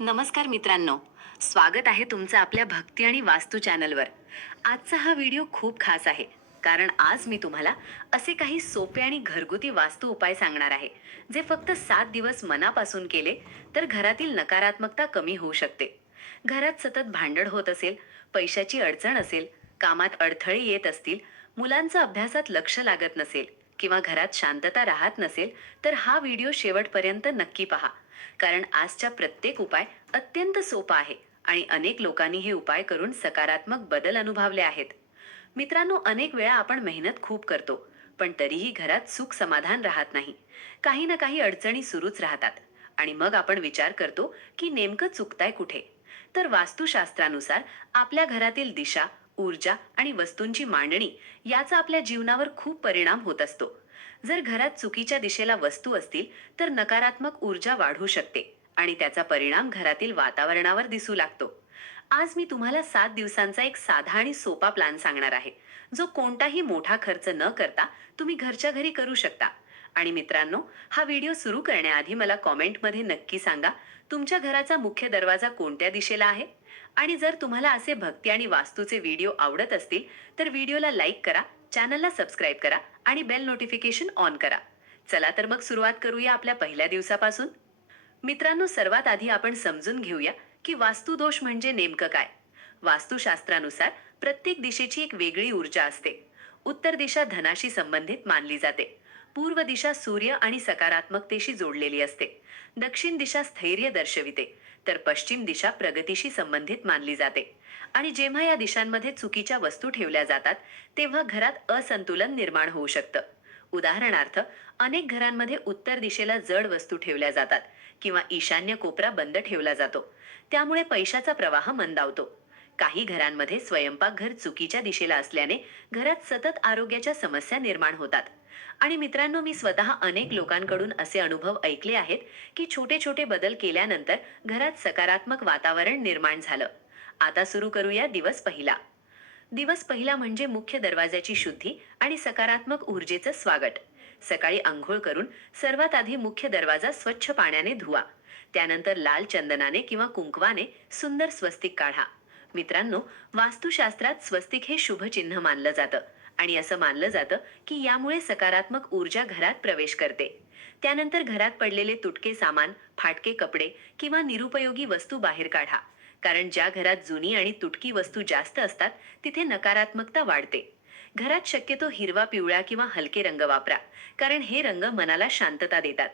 नमस्कार मित्रांनो, स्वागत आहे तुमचं आपल्या भक्ती आणि वास्तू चॅनलवर. आजचा हा व्हिडिओ खूप खास आहे, कारण आज मी तुम्हाला असे काही सोपे आणि घरगुती वास्तू उपाय सांगणार आहे, जे फक्त 7 दिवस मनापासून केले तर घरातील नकारात्मकता कमी होऊ शकते. घरात सतत भांडण होत असेल, पैशाची अडचण असेल, कामात अडथळे येत असतील, मुलांचं अभ्यासात लक्ष लागत नसेल किंवा घरात शांतता राहत नसेल, तर हा व्हिडिओ शेवटपर्यंत नक्की पहा. कारण आजचा प्रत्येक उपाय अत्यंत सोपा आहे आणि अनेक लोकांनी हे उपाय करून सकारात्मक बदल अनुभवले आहेत. मित्रांनो, अनेक वेळा आपण मेहनत खूप करतो, पण तरीही घरात सुख समाधान राहत नाही. काही ना काही अडचणी सुरूच राहतात आणि मग आपण विचार करतो की नेमकं चुकताय कुठे. तर वास्तुशास्त्रानुसार आपल्या घरातील दिशा, ऊर्जा आणि वस्तूंची मांडणी याचा आपल्या जीवनावर खूप परिणाम होत असतो. जर घरात चुकीच्या दिशेला वस्तू असतील तर नकारात्मक ऊर्जा वाढू शकते आणि त्याचा परिणाम घरातील वातावरणावर दिसू लागतो. आज मी तुम्हाला 7 दिवसांचा एक साधा आणि सोपा प्लॅन सांगणार आहे, जो कोणताही मोठा खर्च न करता तुम्ही घरच्या घरी करू शकता. आणि मित्रांनो, हा व्हिडिओ सुरू करण्याआधी मला कॉमेंटमध्ये नक्की सांगा, तुमच्या घराचा मुख्य दरवाजा कोणत्या दिशेला आहे. आणि जर तुम्हाला असे भक्ती आणि वास्तूचे व्हिडिओ आवडत असतील तर व्हिडिओला लाईक करा, चॅनलला सबस्क्राईब करा आणि बेल नोटिफिकेशन ऑन करा. चला तर मग सुरुवात करूया आपल्या पहिल्या दिवसापासून. मित्रांनो, सर्वात आधी आपण समजून घेऊया की वास्तुदोष म्हणजे नेमकं काय. वास्तुशास्त्रानुसार प्रत्येक दिशेची एक वेगळी ऊर्जा असते. उत्तर दिशा धनाशी संबंधित मानली जाते. पूर्व दिशा सूर्य आणि सकारात्मकतेशी जोडलेली असते. दक्षिण दिशा स्थैर्य दर्शविते, तर पश्चिम दिशा प्रगतीशी संबंधित मानली जाते. आणि जेव्हा या दिशांमध्ये चुकीच्या वस्तू ठेवल्या जातात, तेव्हा घरात असंतुलन निर्माण होऊ शकतं. उदाहरणार्थ, अनेक घरांमध्ये उत्तर दिशेला जड वस्तू ठेवल्या जातात किंवा ईशान्य कोपरा बंद ठेवला जातो. त्यामुळे पैशाचा प्रवाह मंदावतो. काही घरांमध्ये स्वयंपाकघर चुकीच्या दिशेला असल्याने घरात सतत आरोग्याच्या समस्या निर्माण होतात. आणि मित्रांनो, मी स्वतः अनेक लोकांकडून असे अनुभव ऐकले आहेत की छोटे छोटे बदल केल्यानंतर घरात सकारात्मक वातावरण निर्माण झालं. आता सुरू करूया दिवस पहिला. दिवस पहिला म्हणजे मुख्य दरवाजाची शुद्धी आणि सकारात्मक ऊर्जेचं स्वागत. सकाळी अंघोळ करून सर्वात आधी मुख्य दरवाजा स्वच्छ पाण्याने धुवा. त्यानंतर लाल चंदनाने किंवा कुंकवाने सुंदर स्वस्तिक काढा. मित्रांनो, वास्तुशास्त्रात स्वस्तिक हे शुभ चिन्ह मानलं जातं आणि असं मानलं जातं की यामुळे सकारात्मक ऊर्जा घरात प्रवेश करते. त्यानंतर घरात पडलेले तुटके सामान, फाटके कपडे किंवा निरुपयोगी वस्तू बाहेर काढा. कारण ज्या घरात जुनी आणि तुटकी वस्तू जास्त असतात, तिथे नकारात्मकता वाढते. घरात शक्यतो हिरवा, पिवळा किंवा हलके रंग वापरा, कारण हे रंग मनाला शांतता देतात.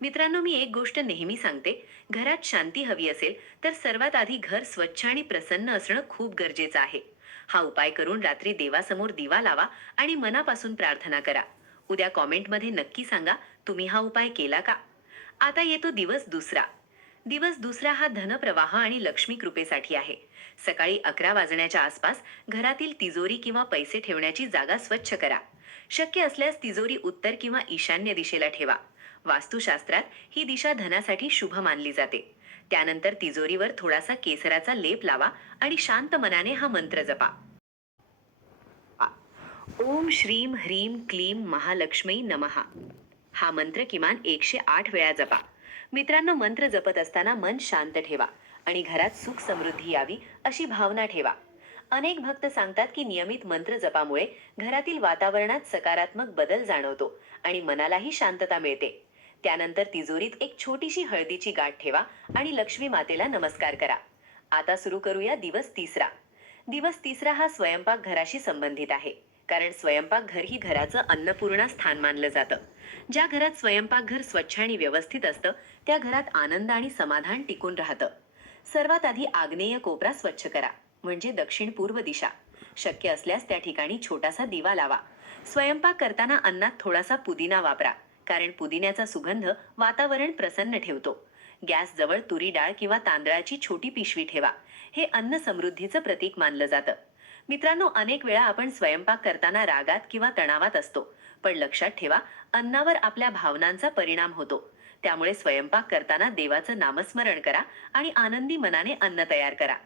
मित्रांनो, मी एक गोष्ट नेहमी सांगते, घरात शांती हवी असेल तर सर्वात आधी घर स्वच्छ आणि प्रसन्न असणं खूप गरजेचं आहे. हा उपाय करून रात्री देवासमोर दिवा लावा आणि मनापासून प्रार्थना करा. उद्या कॉमेंटमध्ये नक्की सांगा, तुम्ही हा उपाय केला का. आता येतो दिवस दुसरा. दिवस दुसरा हा धनप्रवाह आणि लक्ष्मी कृपेसाठी आहे. सकाळी 11 वाजण्याच्या आसपास घरातील तिजोरी किंवा पैसे ठेवण्याची जागा स्वच्छ करा. शक्य असल्यास तिजोरी उत्तर किंवा ईशान्य दिशेला ठेवा. वास्तुशास्त्रात ही दिशा धनासाठी शुभ मानली जाते. त्यानंतर तिजोरीवर थोडासा केसराचा लेप लावा आणि शांत मनाने हा मंत्र जपा. ओम श्रीम ह्रीम क्लीम महालक्ष्मी नमः. हा मंत्र किमान 108 वेळा जपा. मित्रांनो, मंत्र जपत असताना मन शांत ठेवा आणि घरात सुख समृद्धी यावी अशी भावना ठेवा. अनेक भक्त सांगतात की नियमित मंत्र जपामुळे घरातील वातावरणात सकारात्मक बदल जाणवतो आणि मनालाही शांतता मिळते. त्यानंतर तिजोरीत एक छोटीशी हळदीची गाठ ठेवा आणि लक्ष्मी मातेला नमस्कार करा. आता सुरू करूया दिवस तिसरा. दिवस तिसरा हा स्वयंपाक घराशी संबंधित आहे. कारण स्वयंपाकघर ही घराचं अन्नपूर्णा स्थान मानलं जातं. ज्या घरात स्वयंपाकघर स्वच्छ आणि व्यवस्थित असतं, त्या घरात आनंद आणि समाधान टिकून राहतं. सर्वात आधी आग्नेय कोपरा स्वच्छ करा, म्हणजे दक्षिण पूर्व दिशा. शक्य असल्यास त्या ठिकाणी छोटासा दिवा लावा. स्वयंपाक करताना अन्नात थोडासा पुदिना वापरा, कारण पुदिन्याचा सुगंध वातावरण प्रसन्न ठेवतो. गॅस जवळ तुरी डाळ किंवा तांदळाची छोटी पिशवी ठेवा. हे अन्न समृद्धीचं प्रतीक मानलं जातं. मित्रांनो, अनेक वेळा आपण स्वयंपाक करताना रागात किंवा तणावात असतो, पण लक्षात ठेवा, अन्नावर आपल्या भावनांचा परिणाम होतो. त्यामुळे स्वयंपाक करताना देवाचं नामस्मरण करा आणि आनंदी मनाने अन्न तयार करा.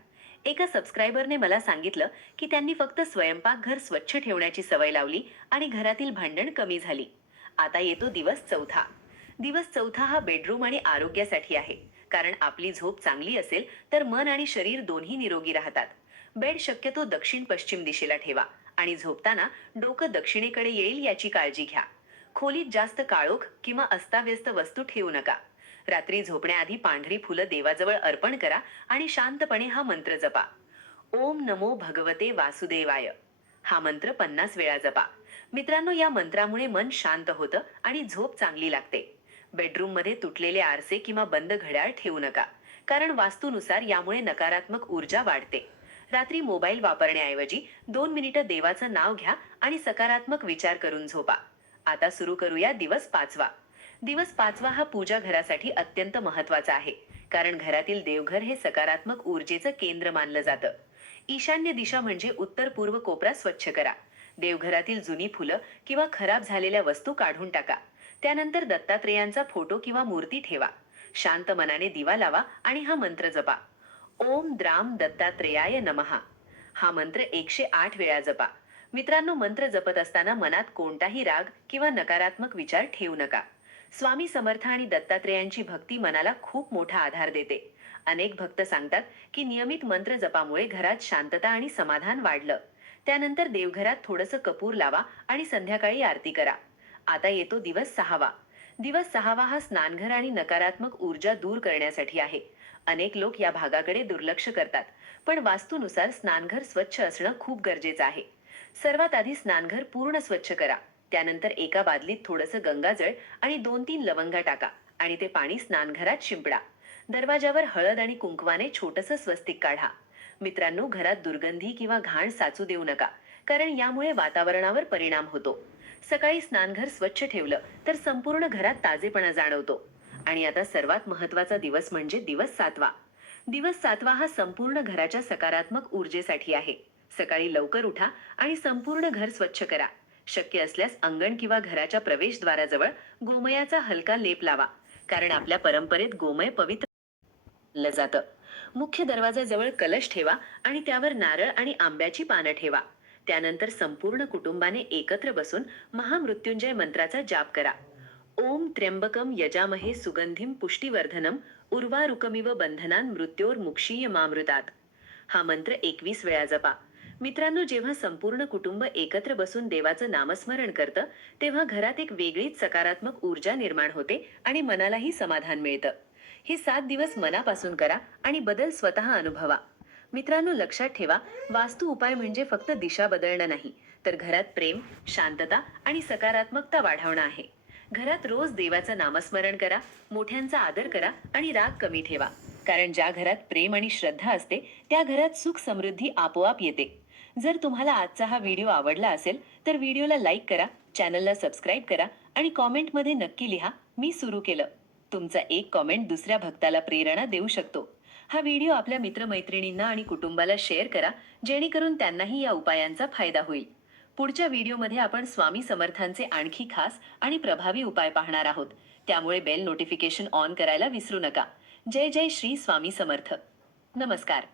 एका सबस्क्रायबरने मला सांगितलं की त्यांनी फक्त स्वयंपाकघर स्वच्छ ठेवण्याची सवय लावली आणि घरातील भांडण कमी झाली. आता येतो दिवस चौथा. दिवस चौथा हा बेडरूम आणि आरोग्यासाठी आहे. कारण आपली झोप चांगली असेल तर मन आणि शरीर दोन्ही निरोगी राहतात. बेड शक्यतो दक्षिण पश्चिम दिशेला ठेवा आणि झोपताना डोकं दक्षिणेकडे येईल याची काळजी घ्या. खोलीत जास्त काळोख किंवा अस्ताव्यस्त वस्तू ठेवू नका. रात्री झोपण्याआधी पांढरी फुलं देवाजवळ अर्पण करा आणि शांतपणे हा मंत्र जपा. ओम नमो भगवते वासुदेवाय. हा मंत्र 50 वेळा जपा. मित्रांनो, या मंत्रामुळे मन शांत होतं आणि झोप चांगली लागते. बेडरूम मध्ये तुटलेले आरसे किंवा बंद घड्याळ ठेवू नका, कारण वास्तूनुसार यामुळे नकारात्मक ऊर्जा वाढते. रात्री मोबाईल वापरण्याऐवजी 2 मिनिटं देवाचं नाव घ्या आणि सकारात्मक विचार करून झोपा. आता सुरू करूया दिवस 5वा. दिवस 5वा हा पूजा घरासाठी अत्यंत महत्वाचा आहे, कारण घरातील देवघर हे सकारात्मक ऊर्जेचं केंद्र मानलं जातं. ईशान्य दिशा म्हणजे उत्तर पूर्व कोपरा स्वच्छ करा. देवघरातील जुनी फुलं किंवा खराब झालेल्या वस्तू काढून टाका. त्यानंतर दत्तात्रेयांचा फोटो किंवा मूर्ती ठेवा. शांत मनाने दिवा लावा आणि हा मंत्र जपा. ओम द्राम दत्तात्रेयाय नमः. हा मंत्र 108 वेळा जपा. मित्रांनो, मंत्र जपत असताना मनात कोणताही राग किंवा नकारात्मक विचार ठेवू नका. स्वामी समर्थ आणि दत्तात्रेयांची भक्ती मनाला खूप मोठा आधार देते. अनेक भक्त सांगतात की नियमित मंत्र जपामुळे घरात शांतता आणि समाधान वाढलं. त्यानंतर देवघरात थोडंसं कपूर लावा आणि संध्याकाळी आरती करा. आता येतो दिवस 6वा. दिवस 6वा हा स्नानघर आणि नकारात्मक ऊर्जा दूर करण्यासाठी आहे. अनेक लोक या भागाकडे दुर्लक्ष करतात, पण वास्तूनुसार स्नानघर स्वच्छ असणं खूप गरजेचं आहे. सर्वात आधी स्नानघर पूर्ण स्वच्छ करा. त्यानंतर एका बादलीत थोडंसं गंगाजळ आणि 2-3 लवंगा टाका आणि ते पाणी स्नानघरात शिंपडा. दरवाजावर हळद आणि कुंकवाने छोटंसं स्वस्तिक काढा. मित्रांनो, घरात दुर्गंधी किंवा घाण साचू देऊ नका, कारण यामुळे वातावरणावर परिणाम होतो. सकाळी स्नानघर स्वच्छ ठेवलं तर संपूर्ण घरात ताजेपणा जाणवतो. आणि आता सर्वात महत्वाचा दिवस म्हणजे दिवस 7वा. दिवस 7वा हा संपूर्ण घराच्या सकारात्मक ऊर्जेसाठी आहे. सकाळी लवकर उठा आणि संपूर्ण घर स्वच्छ करा. शक्य असल्यास अंगण किंवा घराच्या प्रवेशद्वाराजवळ गोमयाचा हलका लेप लावा, कारण आपल्या परंपरेत गोमय पवित्र मानलं जातं. मुख्य दरवाजाजवळ कलश ठेवा आणि त्यावर नारळ आणि आंब्याची पानं ठेवा. त्यानंतर संपूर्ण कुटुंबाने एकत्र बसून महामृत्युंजय मंत्राचा जाप करा. ओम त्र्यंबकम यजामहे सुगंधिम पुष्टिवर्धनम उर्वारुकमिव बंधनान मृत्योर्मुक्षीय मामृतात. हा मंत्र 21 वेळा जपा. मित्रांनो, जेव्हा संपूर्ण कुटुंब एकत्र बसून देवाचं नामस्मरण करतं, तेव्हा घरात एक वेगळीच सकारात्मक ऊर्जा निर्माण होते आणि मनालाही समाधान मिळतं. हे 7 दिवस मनापासून करा आणि बदल स्वतः अनुभवा. मित्रांनो, लक्षात ठेवा, वास्तू उपाय म्हणजे फक्त दिशा बदलणं नाही, तर घरात प्रेम, शांतता आणि सकारात्मकता वाढवणं आहे. घरात रोज देवाचं नामस्मरण करा, मोठ्यांचा आदर करा आणि राग कमी ठेवा. कारण ज्या घरात प्रेम आणि श्रद्धा असते, त्या घरात सुख समृद्धी आपोआप येते. जर तुम्हाला आजचा हा व्हिडिओ आवडला असेल तर व्हिडिओला लाईक करा, चॅनलला सबस्क्राईब करा आणि कॉमेंटमध्ये नक्की लिहा, मी सुरू केलं. तुमचा एक कॉमेंट दुसऱ्या भक्ताला प्रेरणा देऊ शकतो. हा व्हिडिओ आपल्या मित्रमैत्रिणींना आणि कुटुंबाला शेअर करा, जेणेकरून त्यांनाही या उपायांचा फायदा होईल. पुढच्या व्हिडिओमध्ये आपण स्वामी समर्थांचे आणखी खास आणि प्रभावी उपाय पाहणार आहोत. त्यामुळे बेल नोटिफिकेशन ऑन करायला विसरू नका. जय जय श्री स्वामी समर्थ. नमस्कार.